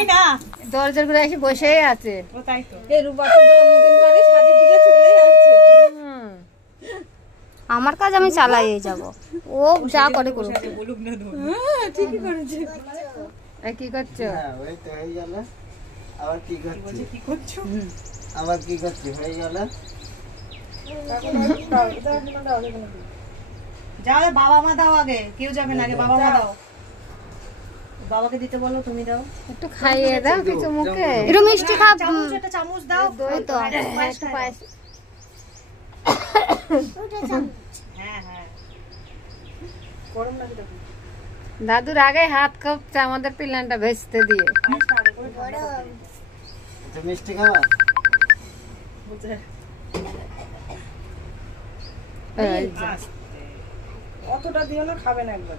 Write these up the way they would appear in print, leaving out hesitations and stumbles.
এই না দরজার ঘুরে এসে বসেই আছে। ও তাই তো এই রূপাকে জন্মদিন করে সাজে গুজে চলে যাচ্ছে। আমার কাজ আমি চালাই যাব, ও যা করে করুক। বলুক না ধর হ্যাঁ ঠিকই করেছে। কি করছো? হ্যাঁ ওই তো হয়ে গেল। আবার কি করছি? কি করছো আবার কি করছি? হয়ে গেল। যাও বাবা মা দাও আগে, কেউ যাবে না, আগে বাবা মা দাও। বাবাকে দিতে বলো, তুমি দাও। একটু খাইয়ে দাও কিছু মুখে। একটু মিষ্টি খা। চামচ, একটা চামচ দাও। ওই তো একটু পায়েস। হ্যাঁ হ্যাঁ গরম নাকি দেখো। দাদুর আগে হাত কাঁপছে আমাদের পিলানটা ভেস্তে দিয়ে। একটু মিষ্টি খাবা? বুঝে এই যে। অতটা দিও না, খাবে না একবার।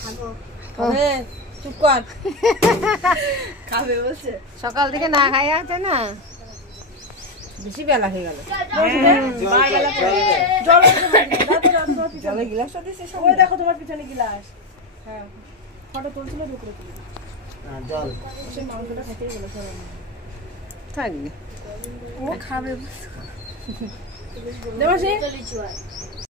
খাবো। খাবে, চুপ কর। খাবে বলছে। সকাল থেকে না খাই আছে না, বেশি বেলা হয়ে গেল। জলে গিলাসটা দিছে। ওই দেখো তোমার পিছনে গিলাস। হ্যাঁ ফটো তুলছিল দুপুরে তুলে। জল। সেই মাংসটা খেতেই গেল সবাই। থাকবে। ও খাবে। দেবাশী